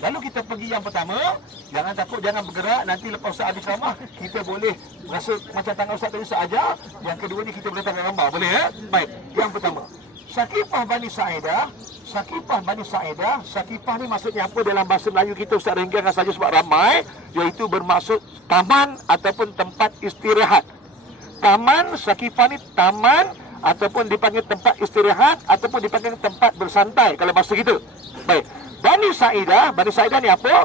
Lalu kita pergi yang pertama, jangan takut, jangan bergerak. Nanti lepas Ustaz habis ceramah, kita boleh rasa macam tangan Ustaz tadi Ustaz ajar. Yang kedua ni kita boleh tangkap gambar, boleh ya? Baik, yang pertama, Sakifah Bani Sa'idah. Sakifah Bani Sa'idah, Sakifah ni maksudnya apa dalam bahasa Melayu kita Ustaz ringkaskan saja sebab ramai, iaitu bermaksud taman ataupun tempat istirahat. Taman, Sakifah ni taman ataupun dipanggil tempat istirahat ataupun dipanggil tempat bersantai kalau bahasa kita. Baik. Bani Sa'idah ni apa?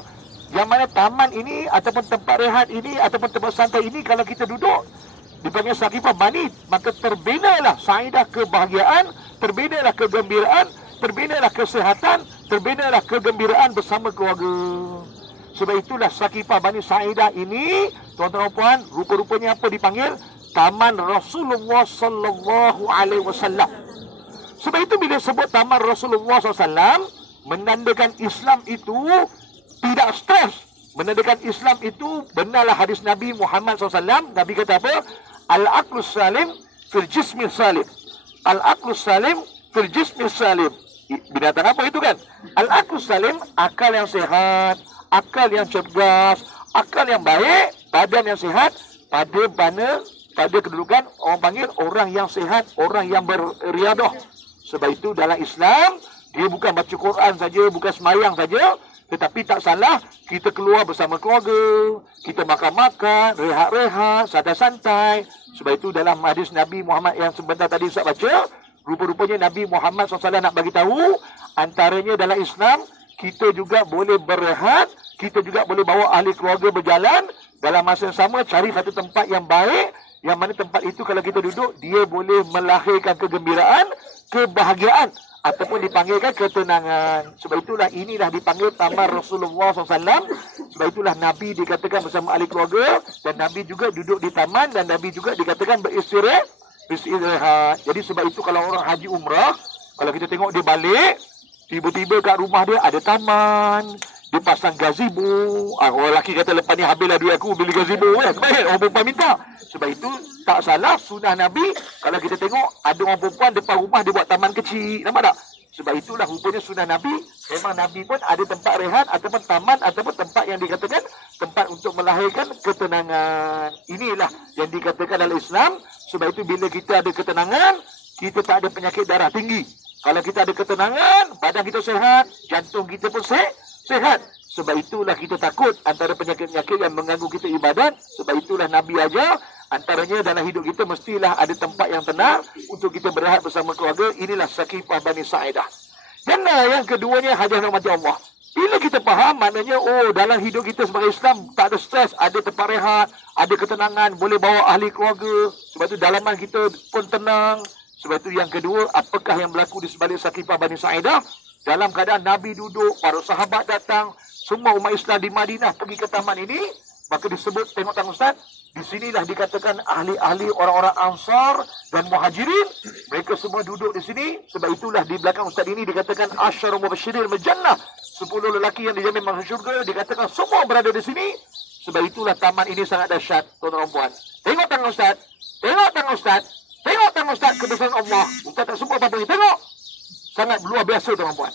Yang mana taman ini ataupun tempat rehat ini ataupun tempat santai ini kalau kita duduk dipanggil Sakifah Bani, maka terbinalah Sa'idah kebahagiaan, terbinalah kegembiraan, terbinalah kesihatan, terbinalah kegembiraan bersama keluarga. Sebab itulah Sakifah Bani Sa'idah ini, tuan-tuan dan puan, rupa-rupanya apa dipanggil? Taman Rasulullah sallallahu alaihi wasallam. Sebab itu bila sebut taman Rasulullah SAW, menandakan Islam itu tidak stres. Menandakan Islam itu benarlah hadis Nabi Muhammad SAW. Nabi kata apa? Al-aqlus salim fil jismil salim. Al-aqlus salim fil jismil salim. Binatang apa itu kan? Al-aqlus salim, akal yang sehat, akal yang cerdas, akal yang baik, badan yang sehat, pada kedudukan orang panggil orang yang sehat, orang yang beriadah. Sebab itu dalam Islam, dia bukan baca Quran saja, bukan semayang saja, tetapi tak salah kita keluar bersama keluarga, kita makan-makan, rehat-rehat, santai-santai. Sebab itu dalam hadis Nabi Muhammad yang sebentar tadi Ustaz baca, rupa-rupanya Nabi Muhammad SAW nak bagi tahu, antaranya dalam Islam, kita juga boleh berehat, kita juga boleh bawa ahli keluarga berjalan, dalam masa yang sama cari satu tempat yang baik, yang mana tempat itu kalau kita duduk, dia boleh melahirkan kegembiraan, kebahagiaan, ataupun dipanggilkan ketenangan. Sebab itulah inilah dipanggil taman Rasulullah SAW. Sebab itulah Nabi dikatakan bersama ahli keluarga, dan Nabi juga duduk di taman, dan Nabi juga dikatakan beristirahat. Jadi sebab itu kalau orang haji umrah, kalau kita tengok dia balik, tiba-tiba kat rumah dia ada taman, dia pasang gazebo. Orang lelaki kata lepas ni habislah duit aku beli gazebo kan. Baik, orang perempuan minta. Sebab itu tak salah sunnah Nabi. Kalau kita tengok ada orang perempuan depan rumah dia buat taman kecil. Nampak tak? Sebab itulah rupanya sunnah Nabi. Memang Nabi pun ada tempat rehat ataupun taman ataupun tempat yang dikatakan tempat untuk melahirkan ketenangan. Inilah yang dikatakan dalam Islam. Sebab itu bila kita ada ketenangan, kita tak ada penyakit darah tinggi. Kalau kita ada ketenangan, badan kita sehat, jantung kita pun sehat. Sebab itulah kita takut antara penyakit-penyakit yang mengganggu kita ibadat. Sebab itulah Nabi ajar, antaranya dalam hidup kita mestilah ada tempat yang tenang untuk kita berehat bersama keluarga. Inilah Sakifah Bani Sa'idah. Dan yang keduanya, hadiah rahmati Allah. Bila kita faham, maknanya dalam hidup kita sebagai Islam tak ada stres, ada tempat rehat, ada ketenangan, boleh bawa ahli keluarga. Sebab itu dalaman kita pun tenang. Sebab itu yang kedua, apakah yang berlaku di sebalik Sakifah Bani Sa'idah? Dalam keadaan Nabi duduk, para sahabat datang, semua umat Islam di Madinah pergi ke taman ini, maka disebut, tengok tang Ustaz, di sinilah dikatakan ahli-ahli orang-orang Ansar dan Muhajirin, mereka semua duduk di sini. Sebab itulah di belakang Ustaz ini dikatakan Asyarul Mubasyirin bil Jannah, 10 lelaki yang dijamin masuk syurga, dikatakan semua berada di sini. Sebab itulah taman ini sangat dahsyat, tuan-tuan dan puan. Tengok tang Ustaz, tengok tang Ustaz, tengok tang Ustaz, kebesaran Allah. Ustaz tak sempat apa ni, tengok. Sangat luar biasa, tuan-tuan dan puan.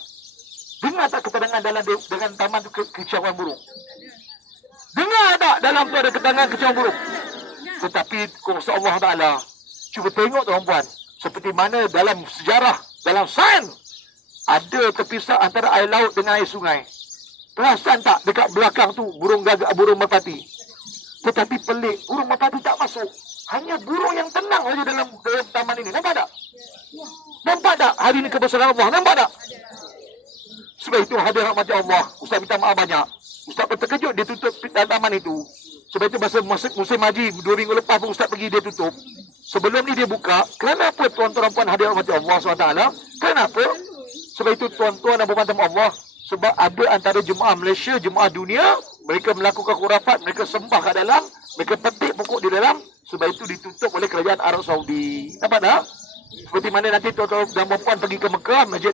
Dengar tak ketenangan dengan taman kicauan burung? Dengar tak dalam tu ada ketenangan kicauan burung? Tetapi kuasa Allah Ta'ala, cuba tengok tuan-tuan, seperti mana dalam sejarah, dalam sains, ada terpisah antara air laut dengan air sungai. Perasan tak dekat belakang tu burung gagak, burung merpati? Tetapi pelik, burung merpati tak masuk. Hanya burung yang tenang saja dalam taman ini. Nampak tak? Nampak tak hari ini kebesaran Allah? Nampak tak? Sebab itu hadiah rahmati Allah. Ustaz minta maaf banyak. Ustaz pun terkejut dia tutup taman itu. Sebab itu masa musim haji 2 minggu lepas pun Ustaz pergi dia tutup. Sebelum ni dia buka. Kenapa tuan-tuan dan puan hadiah rahmati Allah SWT? Kenapa? Sebab itu tuan-tuan dan puan Allah, sebab ada antara jemaah Malaysia, jemaah dunia, mereka melakukan khurafat, mereka sembah kat dalam, mereka petik pokok di dalam. Sebab itu ditutup oleh kerajaan Arab Saudi. Nampak tak? Seperti mana nanti tuan-tuan dan puan pergi ke Mekah, Masjid